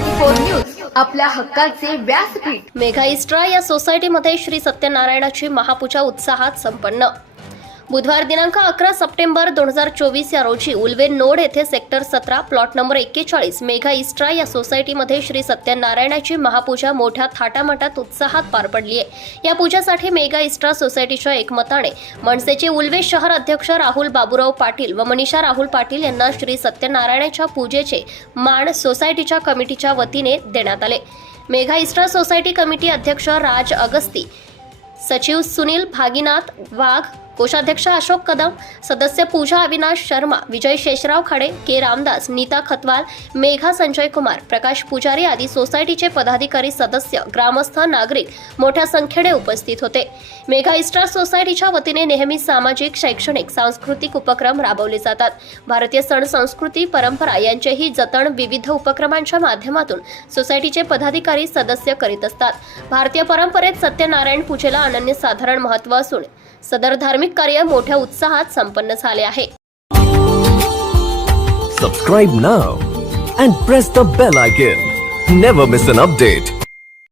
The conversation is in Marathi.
फोर न्यूज आपल्या हक्काचे व्यासपीठ. मेघा इस्ट्रा या सोसायटीमध्ये श्री सत्यनारायणाची महापूजा उत्साहात संपन्न. बुधवार दिनांक अकरा सप्टेंबर दोन हजार चोवीस या रोजी उल्वे नोड येथे सेक्टर सतरा प्लॉट नंबर एक्केचाळीस मेघा इस्ट्रा या सोसायटीमध्ये श्री सत्यनारायणाची महापूजा मोठ्या थाटामाटात उत्साहात पार पडली आहे या पूजासाठी मेघा इस्ट्रा सोसायटीच्या एकमताने मनसेचे उल्वे शहर अध्यक्ष राहुल बाबूराव पाटील व मनीषा राहुल पाटील यांना श्री सत्यनारायणाच्या पूजेचे मान सोसायटीच्या कमिटीच्या वतीने देण्यात आले. मेघा इस्ट्रा सोसायटी कमिटी अध्यक्ष राज अगस्ती सचिव सुनील भागीनाथ वाघ कोषाध्यक्ष अशोक कदम सदस्य पूजा अविनाश शर्मा विजय शेषराव खाडे के रामदास नीता खतवाल मेघा संजय कुमार प्रकाश पुजारी आदी सोसायटीचे पदाधिकारी सदस्य ग्रामस्थ नागरिक मोठ्या संख्येने उपस्थित होते. मेघा इस्ट्रा सोसायटीच्या वतीने नेहमी सामाजिक शैक्षणिक सांस्कृतिक उपक्रम राबवले जातात. भारतीय सण संस्कृती परंपरा यांचेही जतन विविध उपक्रमांच्या माध्यमातून सोसायटीचे पदाधिकारी सदस्य करीत असतात. भारतीय परंपरेत सत्यनारायण पूजेला अनन्यसाधारण महत्त्व असून सदर धार्मिक कार्य मोठ्या उत्साहात संपन्न झाले आहे. Subscribe now and press the bell icon never miss an update